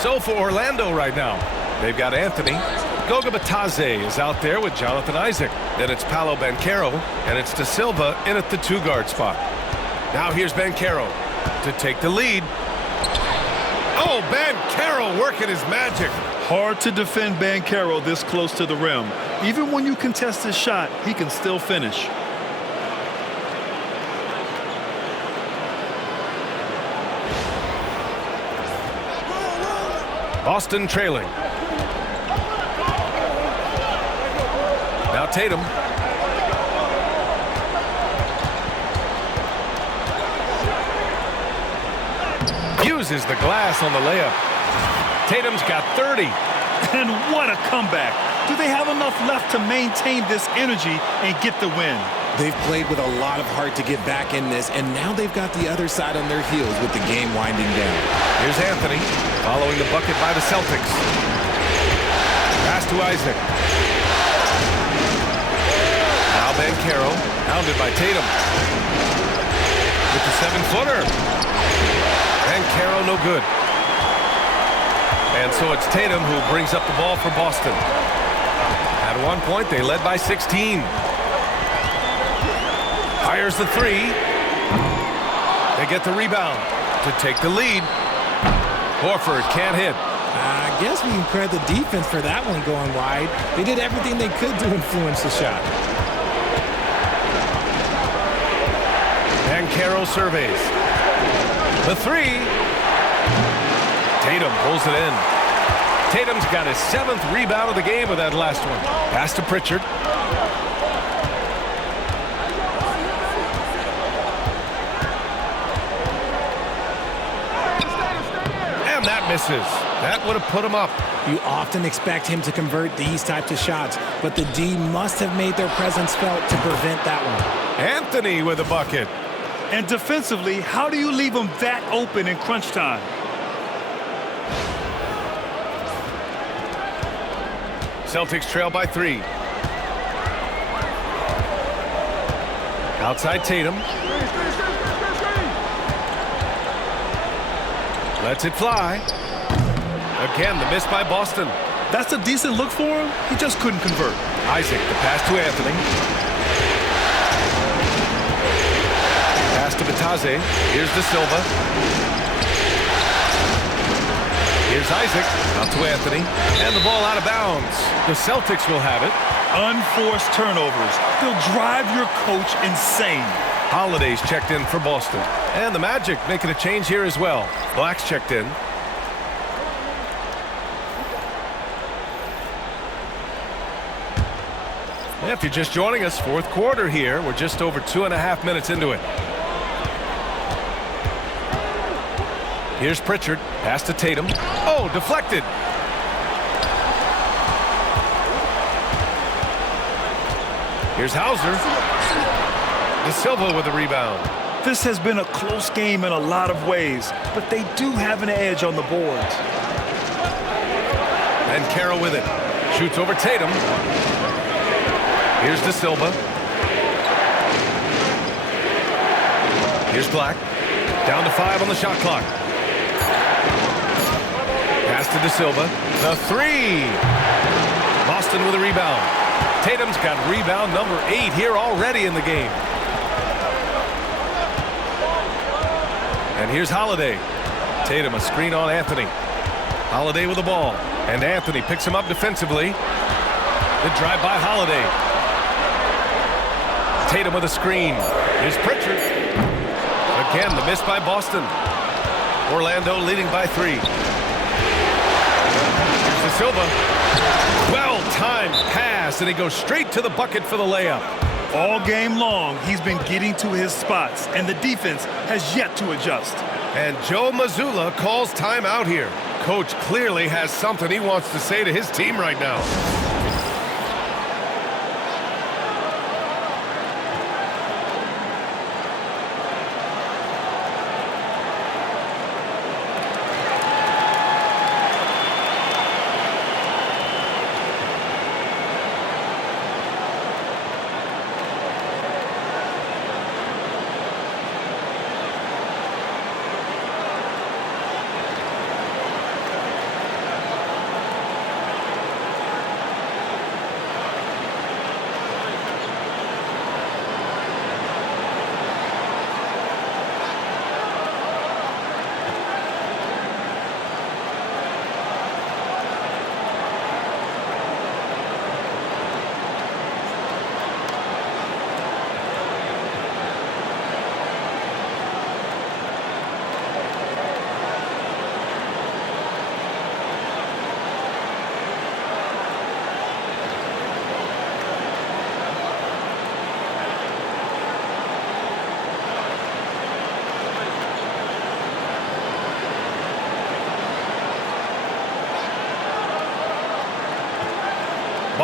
So for Orlando right now, they've got Anthony. Goga Batadze is out there with Jonathan Isaac. Then it's Paolo Banchero, and it's De Silva in at the 2-guard spot. Now here's Banchero to take the lead. Oh, Banchero working his magic. Hard to defend Banchero this close to the rim. Even when you contest his shot, he can still finish. Boston trailing. Now Tatum. Uses the glass on the layup. Tatum's got 30. And what a comeback. Do they have enough left to maintain this energy and get the win? They've played with a lot of heart to get back in this, and now they've got the other side on their heels with the game winding down. Here's Anthony following the bucket by the Celtics. Pass to Isaac. Now Banchero, pounded by Tatum. With the 7-footer. Banchero no good. And so it's Tatum who brings up the ball for Boston. At one point, they led by 16. Fires the 3. They get the rebound to take the lead. Horford can't hit. I guess we can credit the defense for that one going wide. They did everything they could to influence the shot. Banchero surveys. The 3. Tatum pulls it in. Tatum's got his 7th rebound of the game with that last one. Pass to Pritchard. And that misses. That would have put him up. You often expect him to convert these types of shots, but the D must have made their presence felt to prevent that one. Anthony with a bucket. And defensively, how do you leave them that open in crunch time? Celtics trail by 3. Outside Tatum. Lets it fly. Again, the miss by Boston. That's a decent look for him. He just couldn't convert. Isaac, the pass to Anthony. Pass to Batadze. Here's De Silva. Here's Isaac. Out to Anthony. And the ball out of bounds. The Celtics will have it. Unforced turnovers. They'll drive your coach insane. Holiday's checked in for Boston. And the Magic making a change here as well. Black's checked in. If you're just joining us, 4th quarter here. We're just over 2.5 minutes into it. Here's Pritchard. Pass to Tatum. Oh, deflected. Here's Hauser. De Silva with the rebound. This has been a close game in a lot of ways, but they do have an edge on the boards. And Carroll with it. Shoots over Tatum. Here's De Silva. Here's Black. Down to 5 on the shot clock. Pass to De Silva. The 3. Boston with a rebound. Tatum's got rebound number 8 here already in the game. And here's Holiday. Tatum a screen on Anthony. Holiday with the ball. And Anthony picks him up defensively. The drive by Holiday. Tatum with a screen. Here's Pritchard. Again, the miss by Boston. Orlando leading by 3. Here's De Silva. Well-timed pass, and he goes straight to the bucket for the layup. All game long, he's been getting to his spots, and the defense has yet to adjust. And Joe Mazzulla calls timeout here. Coach clearly has something he wants to say to his team right now.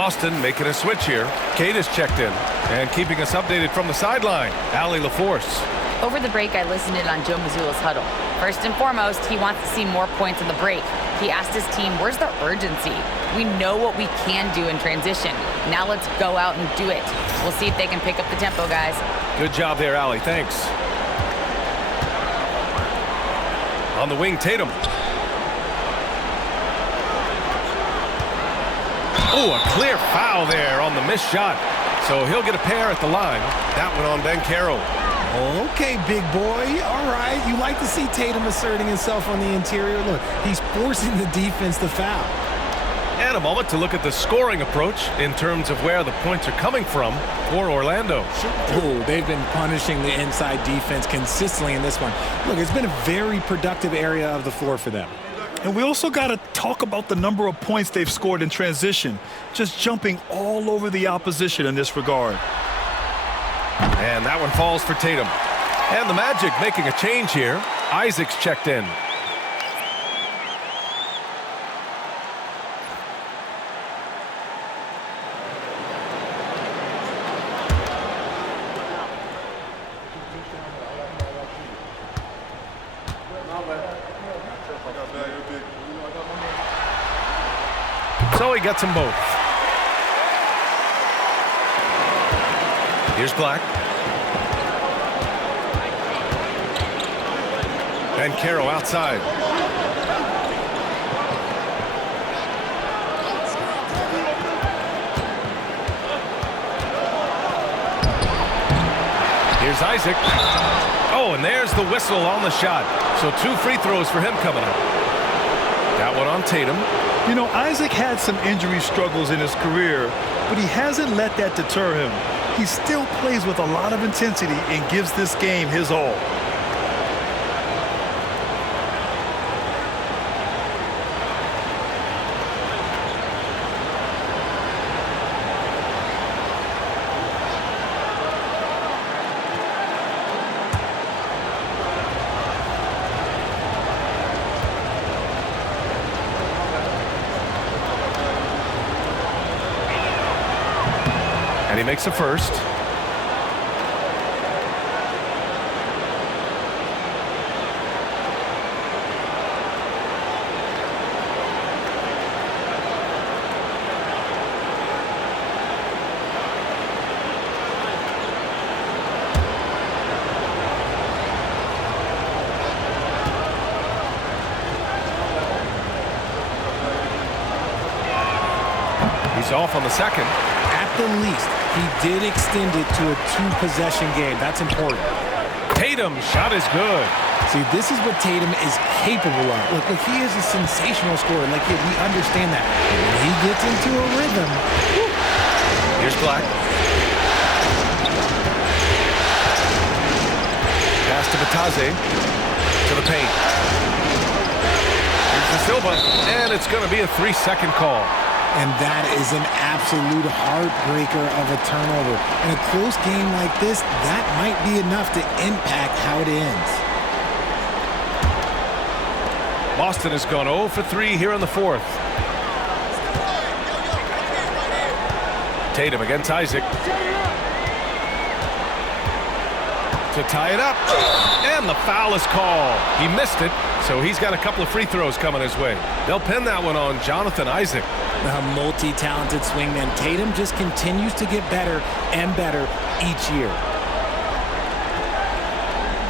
Boston making a switch here. Kate is checked in and keeping us updated from the sideline. Allie LaForce. Over the break, I listened in on Joe Mazzulla's huddle. First and foremost, he wants to see more points in the break. He asked his team, where's the urgency? We know what we can do in transition. Now let's go out and do it. We'll see if they can pick up the tempo, guys. Good job there, Allie. Thanks. On the wing, Tatum. Oh, a clear foul there on the missed shot. So he'll get a pair at the line. That one on Banchero. Okay, big boy. All right. You like to see Tatum asserting himself on the interior. Look, he's forcing the defense to foul. And a moment to look at the scoring approach in terms of where the points are coming from for Orlando. Oh, they've been punishing the inside defense consistently in this one. Look, it's been a very productive area of the floor for them. And we also got to talk about the number of points they've scored in transition, just jumping all over the opposition in this regard. And that one falls for Tatum. And the Magic making a change here. Isaac's checked in. So he gets them both. Here's Black. Banchero outside. Here's Isaac. Oh, and there's the whistle on the shot. So 2 free throws for him coming up. That one on Tatum. You know, Isaac had some injury struggles in his career, but he hasn't let that deter him. He still plays with a lot of intensity and gives this game his all. And he makes a first. He's off on the second. At the least, he did extend it to a 2-possession game. That's important. Tatum shot is good. See, this is what Tatum is capable of. Look, he is a sensational scorer. Like, we understand that. But when he gets into a rhythm. Whew. Here's Black. Pass to Bataze. To the paint. Here's the Silva. And it's going to be a 3-second call. And that is an absolute heartbreaker of a turnover. In a close game like this, that might be enough to impact how it ends. Boston has gone 0 for 3 here in the fourth. Tatum against Isaac. To tie it up. And the foul is called. He missed it, so he's got a couple of free throws coming his way. They'll pin that one on Jonathan Isaac. A multi-talented swingman. Tatum just continues to get better and better each year.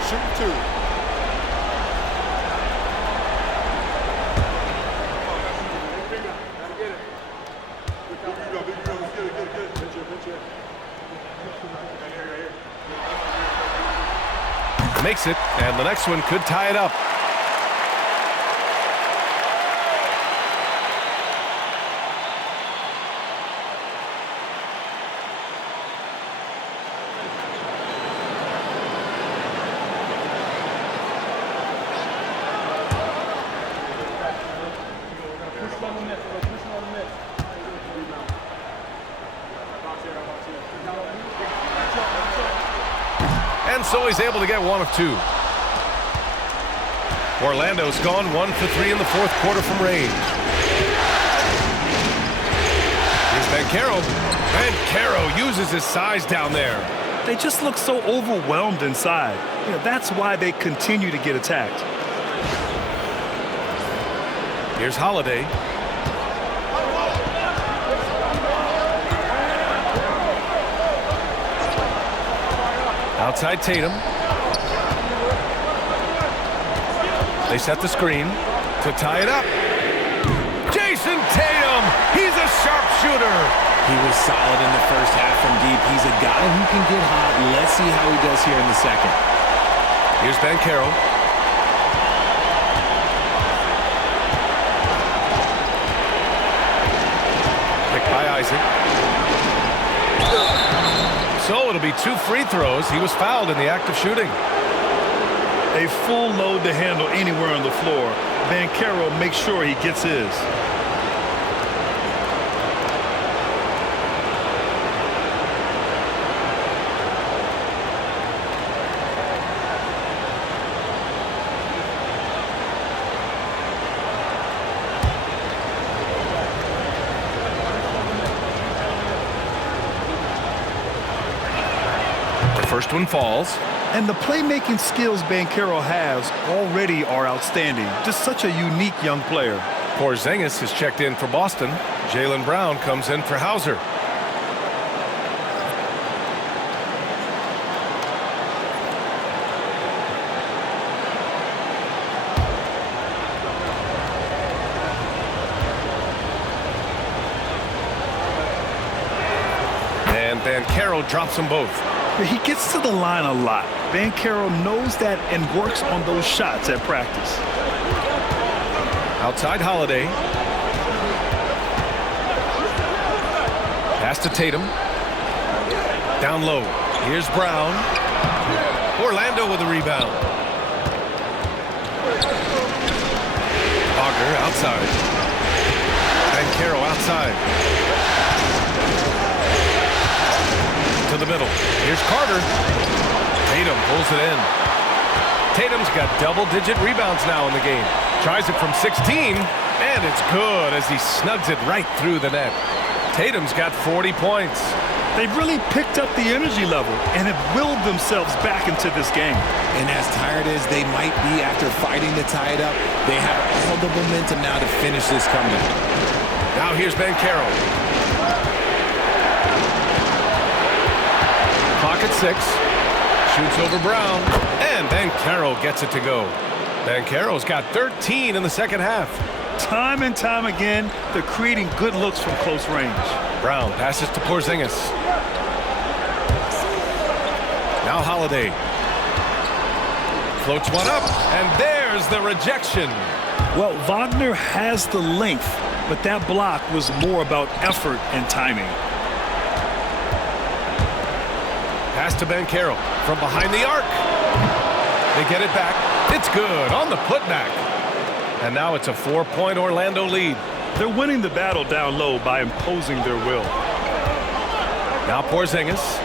Shoot 2. Makes it, and the next one could tie it up. And so he's able to get 1 of 2. Orlando's gone 1 for 3 in the fourth quarter from range. Here's Banchero. Banchero uses his size down there. They just look so overwhelmed inside. That's why they continue to get attacked. Here's Holiday. Outside Tatum. They set the screen to tie it up. Jason Tatum! He's a sharpshooter! He was solid in the first half from deep. He's a guy who can get hot. Let's see how he does here in the second. Here's Banchero. Picked by Isaac. So it'll be 2 free throws. He was fouled in the act of shooting. A full load to handle anywhere on the floor. Banchero makes sure he gets his. First one falls. And the playmaking skills Banchero has already are outstanding. Just such a unique young player. Porzingis is checked in for Boston. Jaylen Brown comes in for Hauser. And Banchero drops them both. He gets to the line a lot. Banchero knows that and works on those shots at practice. Outside Holiday. Pass to Tatum. Down low. Here's Brown. Orlando with a rebound. Wagner outside. Banchero outside. To the middle. Here's Carter. Tatum pulls it in. Tatum's got double-digit rebounds now in the game. Tries it from 16, and it's good as he snugs it right through the net. Tatum's got 40 points. They've really picked up the energy level and have willed themselves back into this game. And as tired as they might be after fighting to tie it up, they have all the momentum now to finish this comeback. Now here's Banchero. Clock at 6. Shoots over Brown. And Banchero gets it to go. Banchero's got 13 in the second half. Time and time again, they're creating good looks from close range. Brown passes to Porzingis. Now Holiday. Floats one up, and there's the rejection. Well, Wagner has the length, but that block was more about effort and timing. Pass to Banchero from behind the arc. They get it back. It's good on the putback. And now it's a 4-point Orlando lead. They're winning the battle down low by imposing their will. Now Porzingis.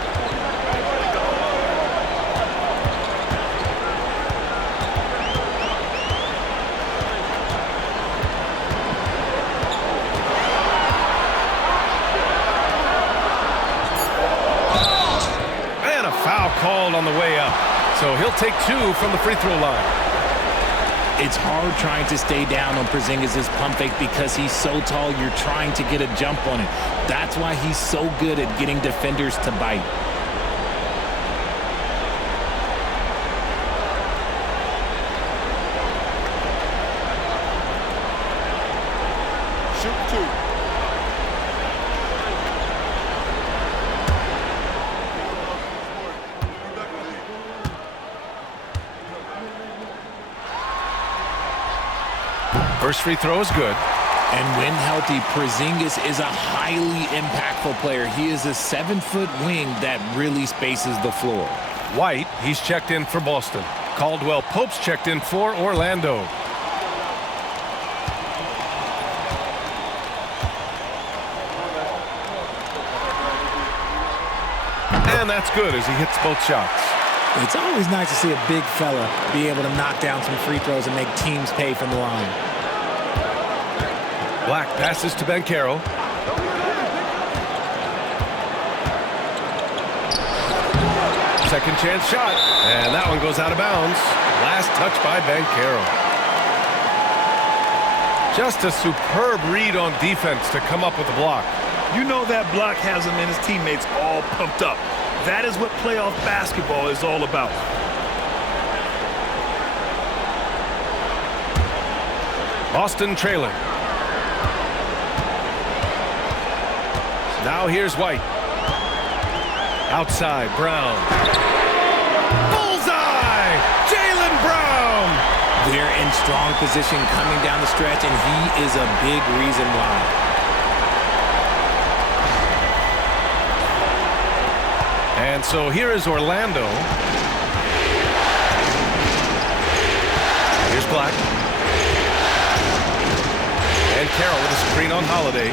And a foul called on the way up. So he'll take 2 from the free throw line. It's hard trying to stay down on Porzingis' pump fake because he's so tall, you're trying to get a jump on it. That's why he's so good at getting defenders to bite. Shoot 2. First free throw is good. And when healthy, Porzingis is a highly impactful player. He is a 7-foot wing that really spaces the floor. White, he's checked in for Boston. Caldwell Pope's checked in for Orlando. And that's good as he hits both shots. It's always nice to see a big fella be able to knock down some free throws and make teams pay from the line. Black passes to Banchero. Second chance shot. And that one goes out of bounds. Last touch by Banchero. Just a superb read on defense to come up with the block. You know that block has him and his teammates all pumped up. That is what playoff basketball is all about. Boston trailing. Now here's White. Outside, Brown. Bullseye! Jaylen Brown! They're in strong position coming down the stretch, and he is a big reason why. And so here is Orlando. Here's Black. And Carroll with a screen on Holiday.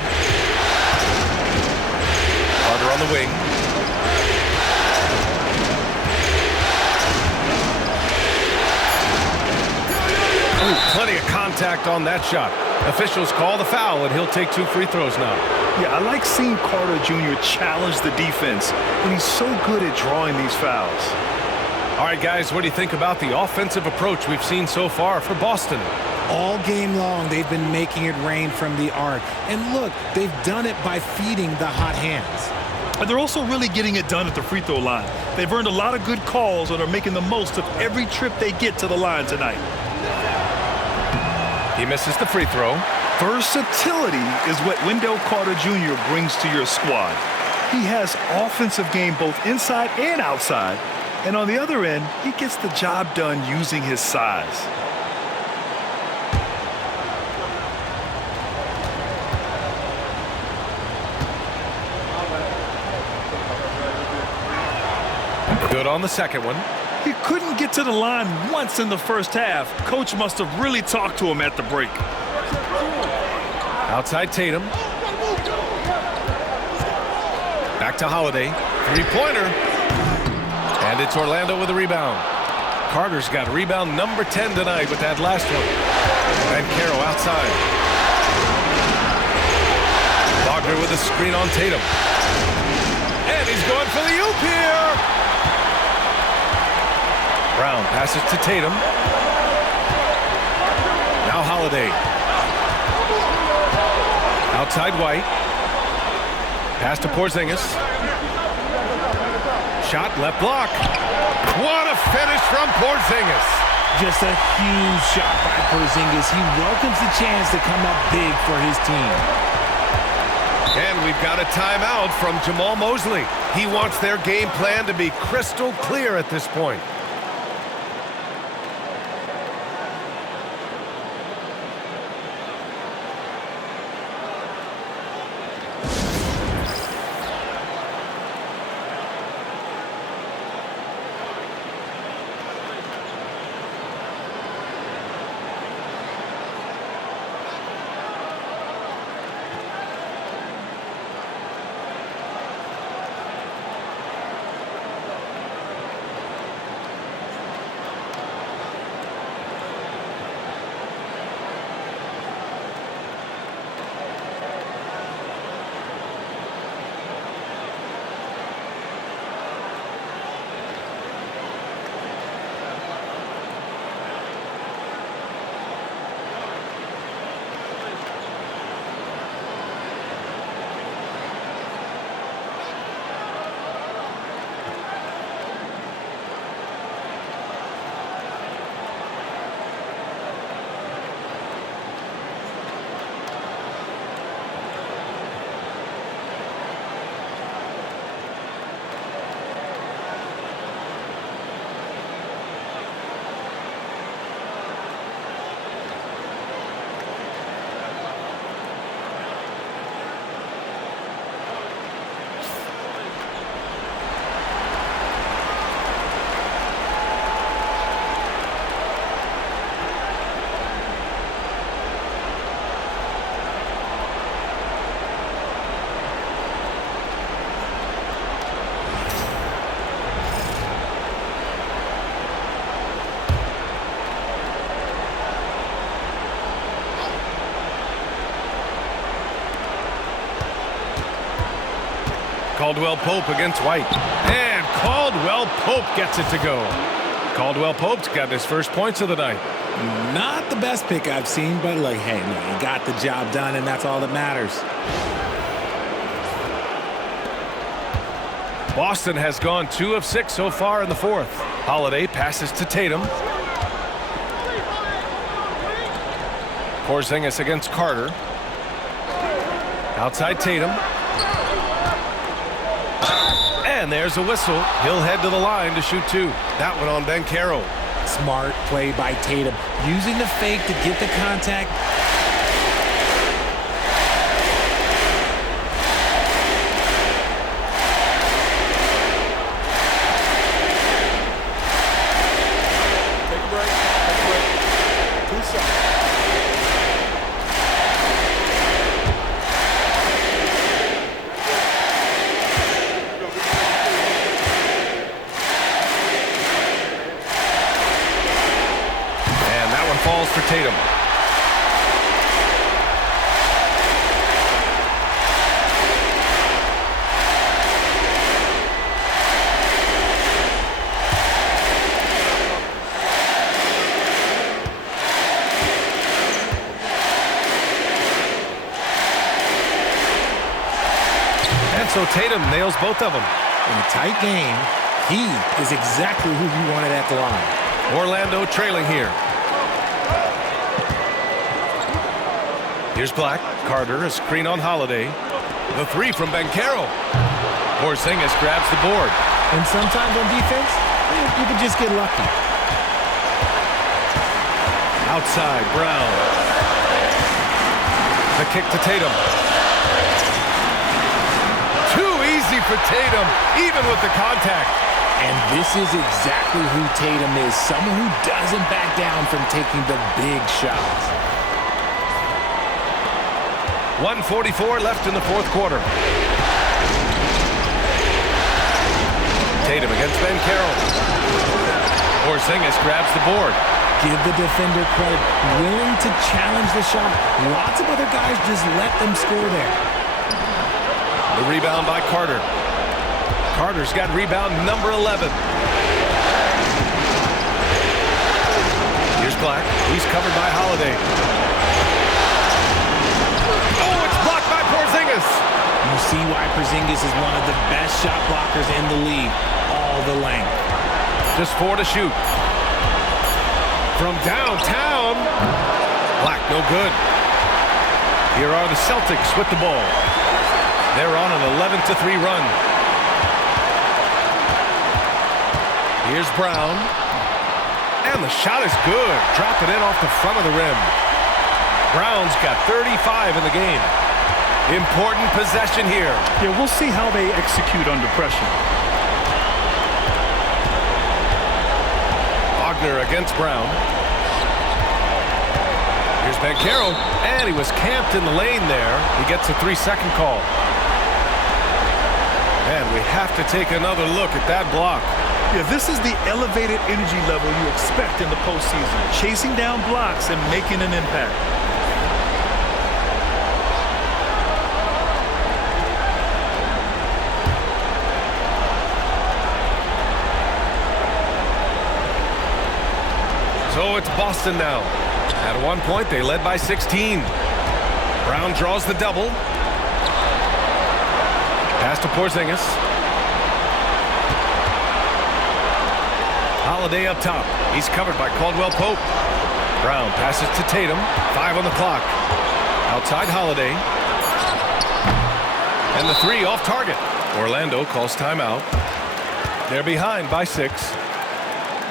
Carter on the wing. Ooh, plenty of contact on that shot. Officials call the foul, and he'll take 2 free throws now. Yeah, I like seeing Carter Jr. challenge the defense, and he's so good at drawing these fouls. All right, guys, what do you think about the offensive approach we've seen so far for Boston? All game long, they've been making it rain from the arc. And look, they've done it by feeding the hot hands. And they're also really getting it done at the free throw line. They've earned a lot of good calls and are making the most of every trip they get to the line tonight. He misses the free throw. Versatility is what Wendell Carter Jr. brings to your squad. He has offensive game both inside and outside. And on the other end, he gets the job done using his size. Good on the second one. He couldn't get to the line once in the first half. Coach must have really talked to him at the break. Outside Tatum. Back to Holiday. Three-pointer. And it's Orlando with a rebound. Carter's got rebound number 10 tonight with that last one. And Carroll outside. Wagner with a screen on Tatum. And he's going for the oop here. Brown passes to Tatum. Now Holiday. Outside White. Pass to Porzingis. Shot left block. What a finish from Porzingis. Just a huge shot by Porzingis. He welcomes the chance to come up big for his team. And we've got a timeout from Jamal Mosley. He wants their game plan to be crystal clear at this point. Caldwell Pope against White. And Caldwell Pope gets it to go. Caldwell Pope's got his first points of the night. Not the best pick I've seen, but like, hey, man, he got the job done, and that's all that matters. Boston has gone 2 of 6 so far in the fourth. Holiday passes to Tatum. Porzingis against Carter. Outside Tatum. And there's a whistle. He'll head to the line to shoot 2. That one on Banchero. Smart play by Tatum, using the fake to get the contact. Take a break. Take a break. 2 seconds. Falls for Tatum. And so Tatum nails both of them. In a tight game, he is exactly who you wanted at the line. Orlando trailing here. Here's Black. Carter, a screen on Holiday. The 3 from Banchero. Porzingis grabs the board. And sometimes on defense, you can just get lucky. Outside, Brown. The kick to Tatum. Too easy for Tatum, even with the contact. And this is exactly who Tatum is. Someone who doesn't back down from taking the big shots. 1:44 left in the fourth quarter. Tatum against Banchero. Porzingis grabs the board. Give the defender credit. Willing to challenge the shot. Lots of other guys just let them score there. The rebound by Carter. Carter's got rebound number 11. Here's Black. He's covered by Holiday. Oh, it's blocked by Porzingis. You see why Porzingis is one of the best shot blockers in the league. All the length. Just 4 to shoot. From downtown. Black, no good. Here are the Celtics with the ball. They're on an 11-3 run. Here's Brown. And the shot is good. Dropping it off the front of the rim. Brown's got 35 in the game. Important possession here. Yeah, we'll see how they execute under pressure. Wagner against Brown. Here's Banchero. And he was camped in the lane there. He gets a 3-second call. And we have to take another look at that block. Yeah, this is the elevated energy level you expect in the postseason. Chasing down blocks and making an impact. So it's Boston now. At one point, they led by 16. Brown draws the double. Pass to Porzingis. Holiday up top. He's covered by Caldwell Pope. Brown passes to Tatum. 5 on the clock. Outside Holiday. And the 3 off target. Orlando calls timeout. They're behind by 6.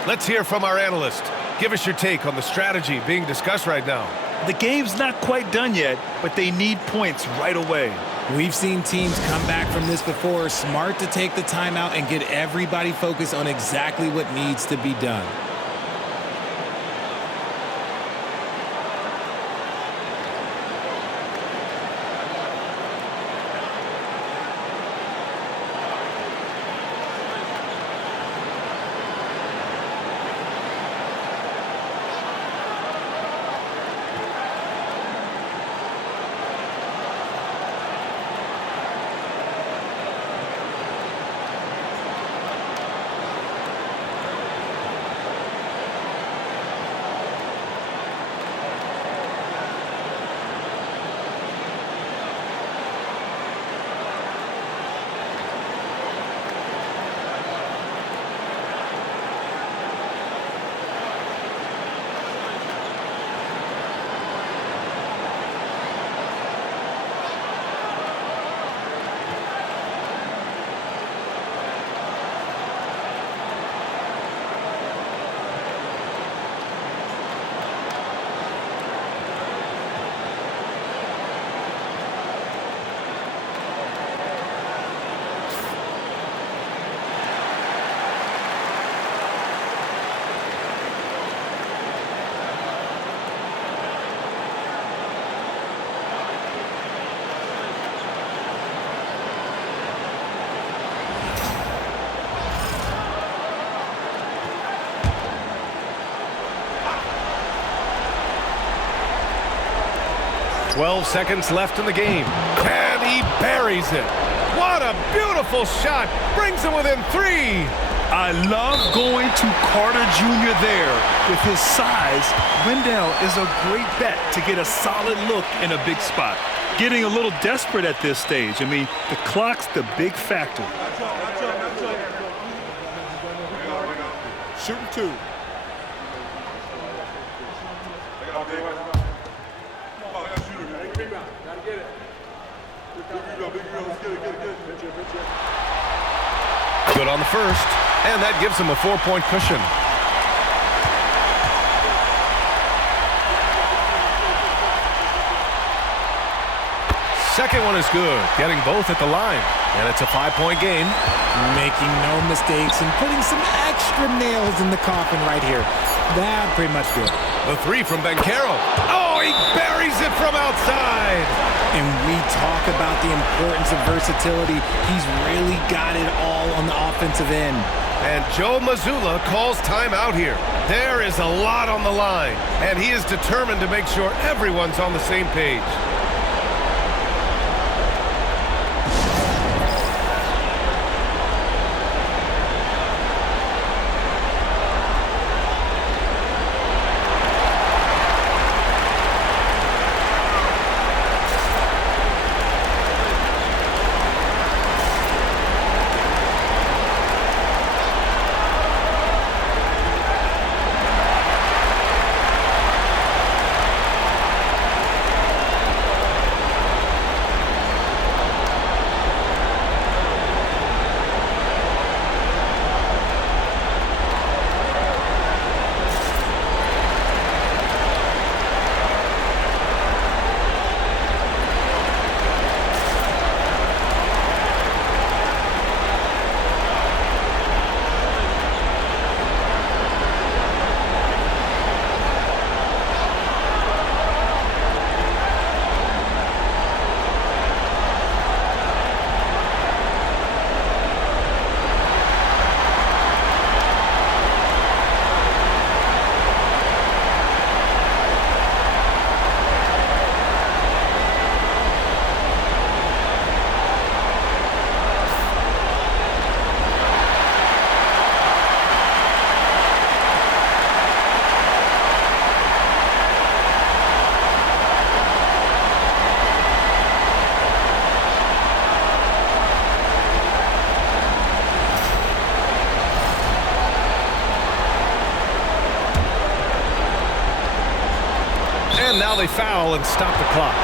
Let's hear from our analyst. Give us your take on the strategy being discussed right now. The game's not quite done yet, but they need points right away. We've seen teams come back from this before. Smart to take the timeout and get everybody focused on exactly what needs to be done. 12 seconds left in the game. And he buries it. What a beautiful shot. Brings him within 3. I love going to Carter Jr. there. With his size, Wendell is a great bet to get a solid look in a big spot. Getting a little desperate at this stage. I mean, the clock's the big factor. Shooting 2. Good on the first, and that gives him a 4-point cushion. Second one is good, getting both at the line, and it's a 5-point game. Making no mistakes and putting some extra nails in the coffin right here. That pretty much good. The 3 from Banchero. Oh, he buries it from outside. And we talk about the importance of versatility. He's really got it all on the offensive end. And Joe Mazzulla calls timeout here. There is a lot on the line, and he is determined to make sure everyone's on the same page. And now they foul and stop the clock.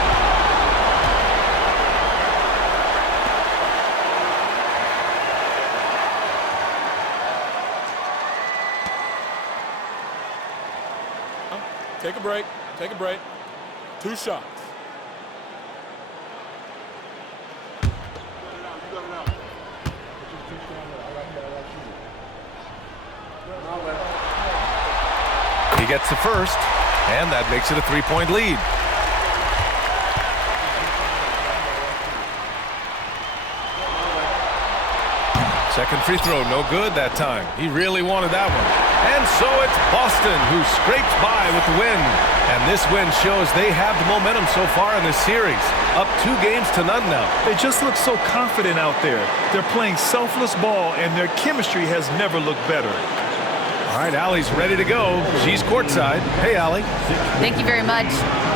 Take a break. Take a break. 2 shots. He gets the first, and that makes it a 3-point lead. Second free throw, no good that time. He really wanted that one. And so it's Boston who scrapes by with the win. And this win shows they have the momentum so far in this series. Up 2-0 now. They just look so confident out there. They're playing selfless ball, and their chemistry has never looked better. All right, Allie's ready to go. She's courtside. Hey, Allie. Thank you very much.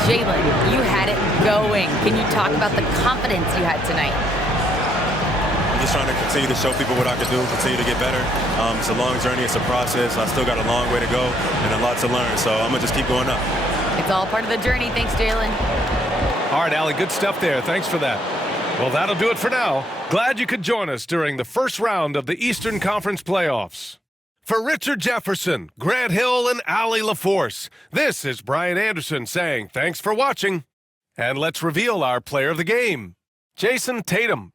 Jaylen, you had it going. Can you talk about the confidence you had tonight? I'm just trying to continue to show people what I can do, continue to get better. It's a long journey. It's a process. I still got a long way to go and a lot to learn, so I'm going to just keep going up. It's all part of the journey. Thanks, Jaylen. All right, Allie, good stuff there. Thanks for that. Well, that'll do it for now. Glad you could join us during the first round of the Eastern Conference playoffs. For Richard Jefferson, Grant Hill, and Allie LaForce, this is Brian Anderson saying thanks for watching. And let's reveal our player of the game. Jason Tatum